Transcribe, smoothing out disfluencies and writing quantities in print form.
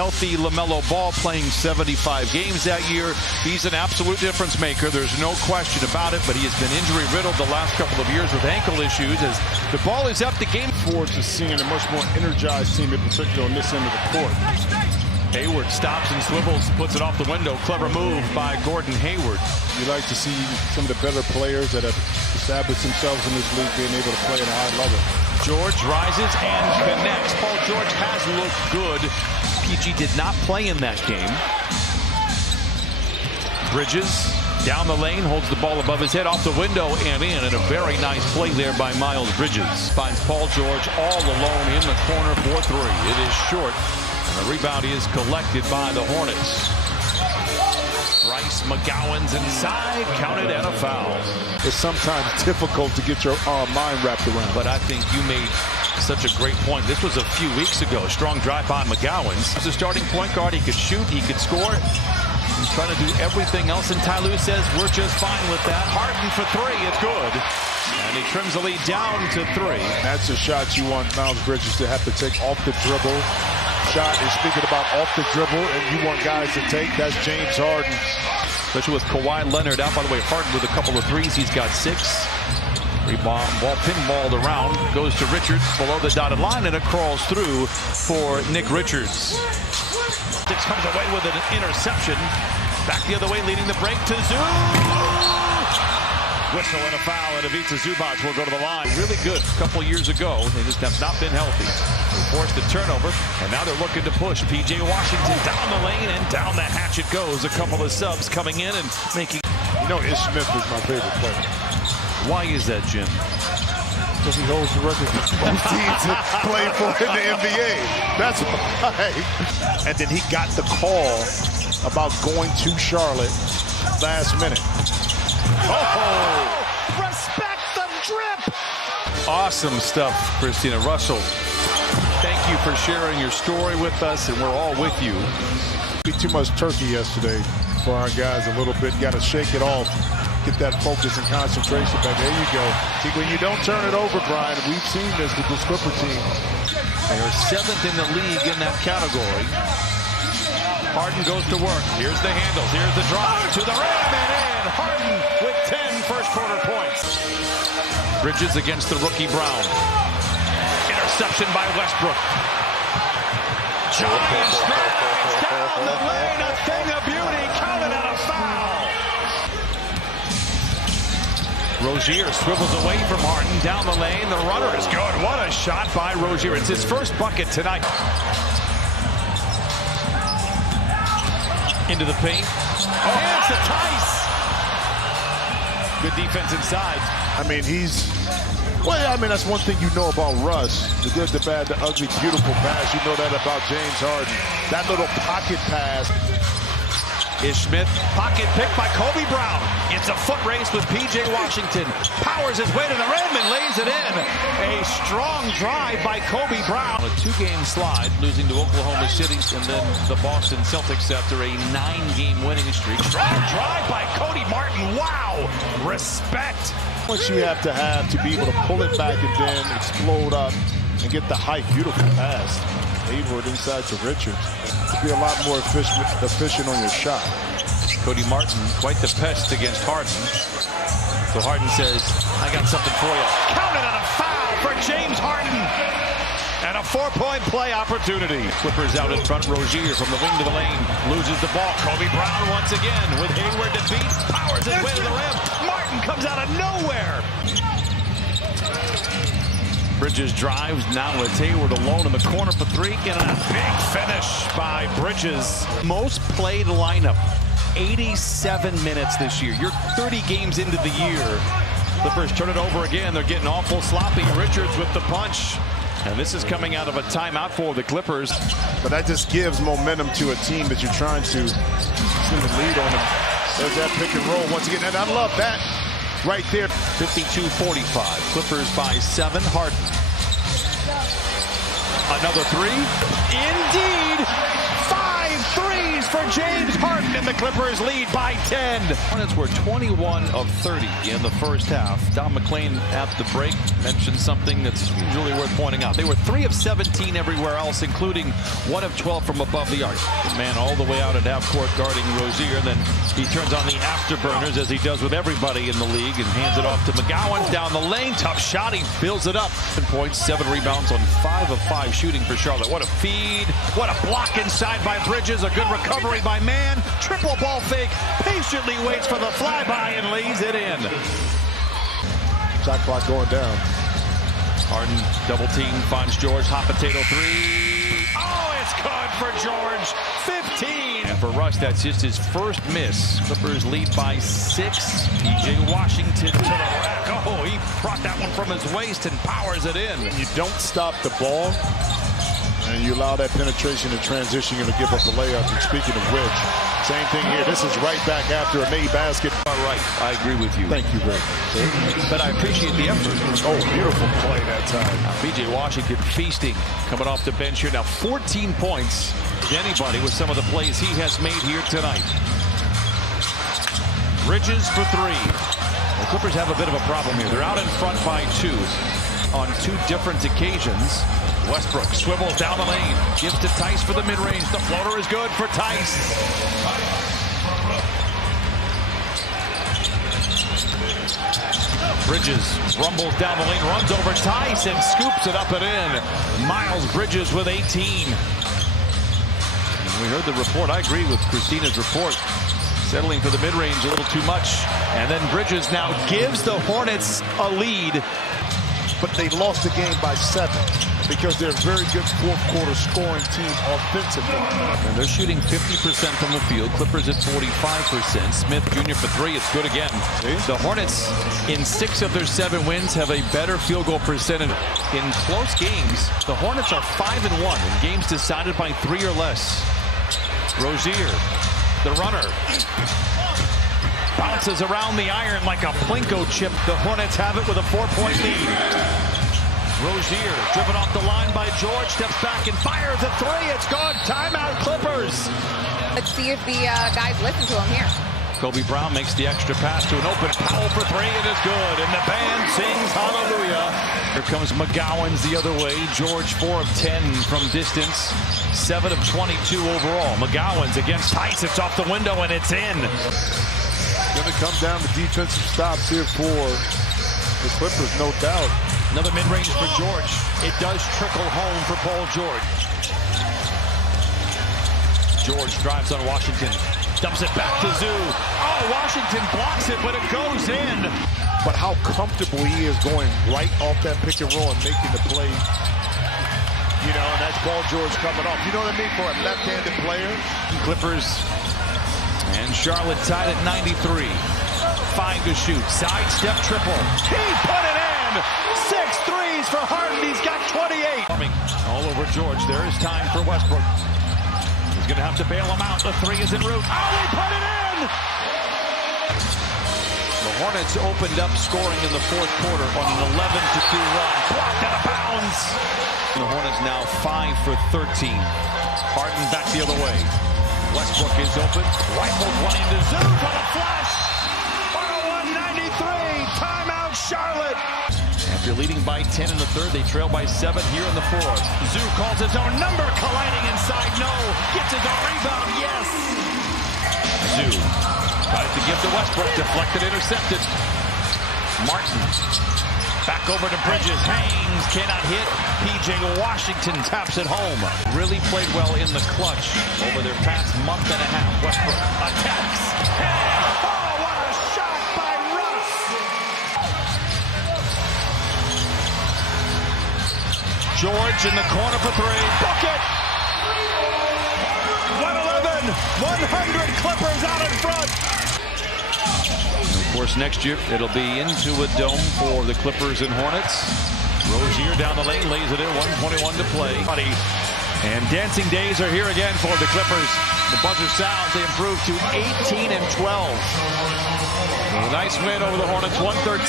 Healthy LaMelo Ball playing 75 games that year. He's an absolute difference maker. There's no question about it, but he has been injury riddled the last couple of years with ankle issues. As the ball is up, the game forward to seeing a much more energized team, in particular on this end of the court. Hayward stops and swivels, puts it off the window. Clever move by Gordon Hayward. You like to see some of the better players that have established themselves in this league being able to play at a high level. George rises and connects. Paul George has looked good. PG did not play in that game. Bridges down the lane, holds the ball above his head, off the window and in. And a very nice play there by Miles Bridges. Finds Paul George all alone in the corner for three. It is short. And the rebound is collected by the Hornets. Bryce McGowan's inside, counted and a foul. It's sometimes difficult to get your mind wrapped around. But I think you made such a great point. This was a few weeks ago. Strong drive by McGowan's. As a starting point guard, he could shoot, he could score. He's trying to do everything else, and Ty Lue says we're just fine with that. Harden for three, it's good. And he trims the lead down to three. That's a shot you want Miles Bridges to have to take off the dribble. Shot is speaking about off the dribble, and you want guys to take. That's James Harden. Especially with Kawhi Leonard out. By the way, Harden with a couple of threes. He's got 6. Rebound, ball pinballed around, goes to Richards below the dotted line, and it crawls through for Nick Richards. Six comes away with an interception. Back the other way, leading the break to Zoo. Whistle and a foul, and Ivica Zubac will go to the line. Really good a couple years ago. They just have not been healthy. They forced a turnover, and now they're looking to push. P.J. Washington down the lane, and down the hatch it goes. A couple of subs coming in and making... You know, Ish Smith is my favorite player. Why is that, Jim? Because he holds the record for most teams that play for in the NBA. That's why. And then he got the call about going to Charlotte last minute. Oh! Respect the drip! Awesome stuff, Christina Russell. Thank you for sharing your story with us, and we're all with you. Be too much turkey yesterday for our guys a little bit. Got to shake it off. Get that focus and concentration back. There you go. See, when you don't turn it over, Brian, we've seen this with this Clipper team. They are 7th in the league in that category. Harden goes to work. Here's the handles. Here's the drive to the rim and in. Harden with 10 first quarter points. Bridges against the rookie Brown. Interception by Westbrook. Giant strides down the lane. A thing of beauty. Counted out a foul. Rozier swivels away from Harden down the lane. The runner is good. What a shot by Rozier. It's his first bucket tonight. Into the paint. Hands to Tice. Good defense inside. I mean, that's one thing you know about Russ. The good, the bad, the ugly, beautiful pass. You know that about James Harden. That little pocket pass. Ish Smith, pocket pick by Kobe Brown. It's a foot race with P.J. Washington. Powers his way to the rim and lays it in. A strong drive by Kobe Brown. A 2-game slide, losing to Oklahoma City and then the Boston Celtics after a 9-game winning streak. Strong drive by Cody Martin. Wow! Respect. What you have to be able to pull it back and then explode up and get the height. Beautiful pass. Hayward inside to Richards. To be a lot more efficient on your shot. Cody Martin, quite the pest against Harden. So Harden says, I got something for you. Counted on a foul for James Harden. And a 4-point play opportunity. Clippers out in front. Rozier from the wing to the lane. Loses the ball. Kobe Brown once again with Hayward to beat. Powers his way to the rim. Martin comes out of nowhere. Bridges drives, now it's Hayward alone in the corner for 3, and a big finish by Bridges. Most played lineup, 87 minutes this year. You're 30 games into the year. Clippers turn it over again. They're getting awful sloppy. Richards with the punch. And this is coming out of a timeout for the Clippers. But that just gives momentum to a team that you're trying to send the lead on them. There's that pick and roll once again, and I love that. Right there. 52-45. Clippers by 7. Harden. Another 3. Indeed. 5 threes for James Harden in the the Clippers lead by 10. Hornets were 21 of 30 in the first half. Don McClain at the break mentioned something that's usually worth pointing out. They were 3 of 17 everywhere else, including 1 of 12 from above the arc. The man all the way out at half court guarding Rozier. Then he turns on the afterburners, as he does with everybody in the league, and hands it off to McGowan down the lane. Tough shot. He builds it up. 10 points, 7 rebounds on 5 of 5 shooting for Charlotte. What a feed. What a block inside by Bridges. A good recovery by Mann. Triple ball fake. Patiently waits for the flyby and lays it in. Shot clock going down. Harden double team, finds George. Hot potato 3. Oh, it's good for George. 15. And for Russ, that's just his first miss. Clippers lead by 6. PJ Washington to the rack. Oh, he brought that one from his waist and powers it in. You don't stop the ball, and you allow that penetration and transition, you're going to give up the layup. And speaking of which, same thing here. This is right back after a made basket. All right, I agree with you. Thank you very much. But I appreciate the effort. Oh, beautiful play that time. PJ Washington feasting, coming off the bench here. Now 14 points to anybody with some of the plays he has made here tonight. Bridges for 3. The Clippers have a bit of a problem here. They're out in front by 2 on 2 different occasions. Westbrook swivels down the lane, gives to Tice for the mid-range. The floater is good for Tice. Bridges rumbles down the lane, runs over Tice and scoops it up and in. Miles Bridges with 18. We heard the report. I agree with Christina's report. Settling for the mid-range a little too much. And then Bridges now gives the Hornets a lead. But they lost the game by 7 because they're a very good fourth-quarter scoring team offensively. And they're shooting 50% from the field. Clippers at 45%. Smith Jr. for 3. It's good again. See? The Hornets, in 6 of their 7 wins, have a better field goal percentage. In close games, the Hornets are 5-1 in games decided by 3 or less. Rozier, the runner, bounces around the iron like a Plinko chip. The Hornets have it with a 4-point lead. Rozier driven off the line by George, steps back and fires a 3. It's gone. Timeout, Clippers. Let's see if the guys listen to him here. Kobe Brown makes the extra pass to an open Powell for 3. It is good. And the band sings hallelujah. Here comes McGowan's the other way. George 4 of 10 from distance. 7 of 22 overall. McGowan's against Tice. It's off the window and it's in. Going to come down to defensive stops here for the Clippers, no doubt. Another mid-range for George. It does trickle home for Paul George. George drives on Washington. Dumps it back to Zoo. Oh, Washington blocks it, but it goes in. But how comfortable he is going right off that pick and roll and making the play. You know, and that's Paul George coming off. You know what I mean? For a left-handed player. Clippers and Charlotte tied at 93. 5 to shoot. Sidestep triple. He put it in. 6 threes for Harden. He's got 28. All over George. There is time for Westbrook. He's going to have to bail him out. The 3 is en route. Oh, they put it in. The Hornets opened up scoring in the fourth quarter on an 11-2 run. Blocked out of bounds. The Hornets now 5 for 13. Harden back the other way. Westbrook is open. Rifles one into Zoo for the flush. 101-93. Timeout, Charlotte. After leading by 10 in the third, they trail by 7 here in the fourth. Zoo calls his own number, colliding inside. No. Gets his own rebound. Yes. Zoo tries to give to Westbrook. Deflected, intercepted. Martin. Back over to Bridges. Hangs. Cannot hit. PJ Washington taps it home. Really played well in the clutch over their past month and a half. Westbrook attacks. And, oh, what a shot by Russ. George in the corner for 3. Book it. 111. 100 Clippers out in front. Of course, next year it'll be into a dome for the Clippers and Hornets. Rozier down the lane, lays it in, 1:21 to play. And dancing days are here again for the Clippers. The buzzer sounds, they improve to 18-12. A nice win over the Hornets, 113.